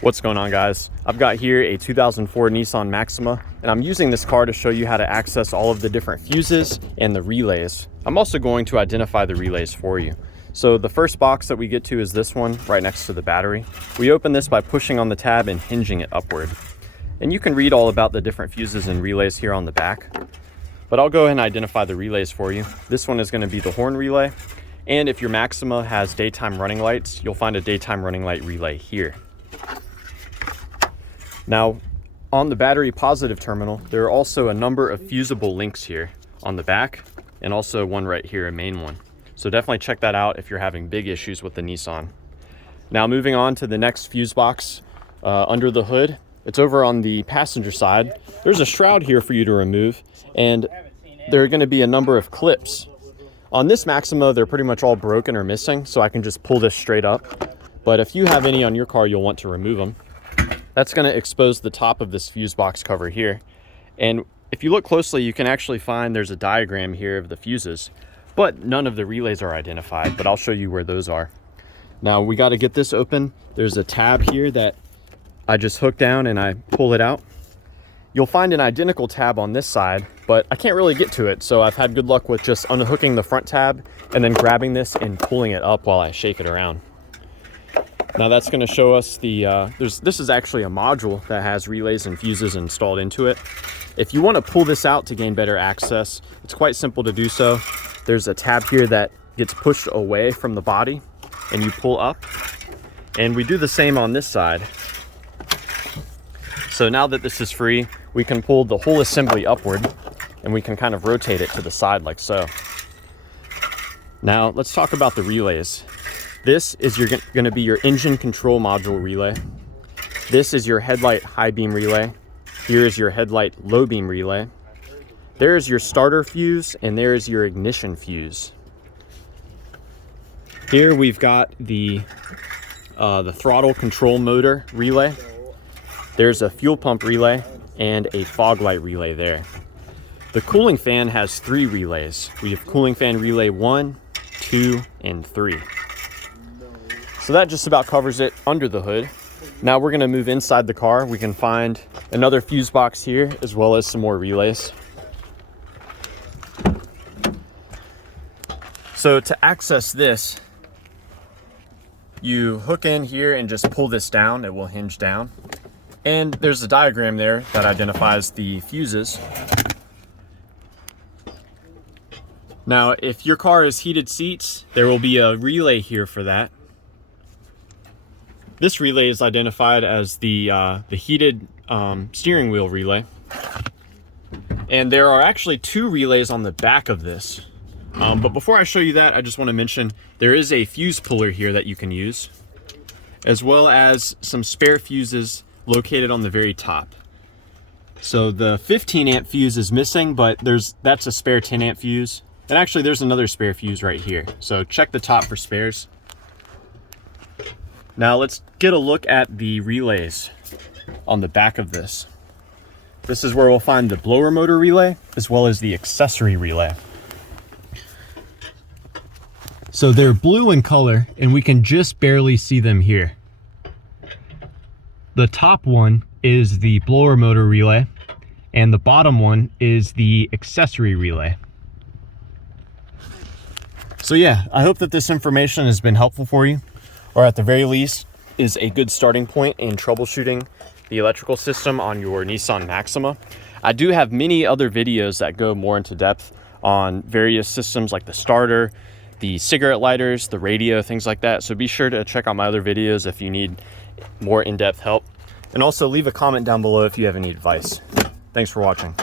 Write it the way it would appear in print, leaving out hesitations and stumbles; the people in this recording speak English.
What's going on, guys? I've got here a 2004 Nissan Maxima, and I'm using this car to show you how to access all of the different fuses and the relays. I'm also going to identify the relays for you. So the first box that we get to is this one right next to the battery. We open this by pushing on the tab and hinging it upward. And you can read all about the different fuses and relays here on the back, but I'll go ahead and identify the relays for you. This one is going to be the horn relay. And if your Maxima has daytime running lights, you'll find a daytime running light relay here. Now, on the battery positive terminal, there are also a number of fusible links here on the back, and also one right here, a main one. So definitely check that out if you're having big issues with the Nissan. Now moving on to the next fuse box under the hood. It's over on the passenger side. There's a shroud here for you to remove, and there are going to be a number of clips. On this Maxima, they're pretty much all broken or missing, so I can just pull this straight up. But if you have any on your car, you'll want to remove them. That's going to expose the top of this fuse box cover here. And if you look closely, you can actually find there's a diagram here of the fuses, but none of the relays are identified, but I'll show you where those are. Now we got to get this open. There's a tab here that I just hook down and I pull it out. You'll find an identical tab on this side, but I can't really get to it. So I've had good luck with just unhooking the front tab and then grabbing this and pulling it up while I shake it around. Now that's going to show us the, this is actually a module that has relays and fuses installed into it. If you want to pull this out to gain better access, it's quite simple to do so. There's a tab here that gets pushed away from the body and you pull up. And we do the same on this side. So now that this is free, we can pull the whole assembly upward and we can kind of rotate it to the side like so. Now let's talk about the relays. This is going to be your engine control module relay. This is your headlight high beam relay. Here is your headlight low beam relay. There is your starter fuse, and there is your ignition fuse. Here we've got the throttle control motor relay. There's a fuel pump relay and a fog light relay there. The cooling fan has 3 relays. We have cooling fan relay 1, 2, and 3. So that just about covers it under the hood. Now we're going to move inside the car. We can find another fuse box here as well as some more relays. So to access this, you hook in here and just pull this down. It will hinge down. And there's a diagram there that identifies the fuses. Now, if your car has heated seats, there will be a relay here for that. This relay is identified as the heated steering wheel relay. And there are actually 2 relays on the back of this. But before I show you that, I just want to mention there is a fuse puller here that you can use, as well as some spare fuses located on the very top. So the 15 amp fuse is missing, but that's a spare 10 amp fuse. And actually there's another spare fuse right here. So check the top for spares. Now let's get a look at the relays on the back of this. This is where we'll find the blower motor relay as well as the accessory relay. So they're blue in color and we can just barely see them here. The top one is the blower motor relay and the bottom one is the accessory relay. So yeah, I hope that this information has been helpful for you, or at the very least is a good starting point in troubleshooting the electrical system on your Nissan Maxima. I do have many other videos that go more into depth on various systems like the starter, the cigarette lighters, the radio, things like that. So be sure to check out my other videos if you need more in-depth help. And also leave a comment down below if you have any advice. Thanks for watching.